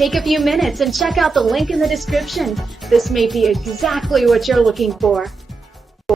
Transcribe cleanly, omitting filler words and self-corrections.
Take a few minutes and check out the link in the description. This may be exactly what you're looking for.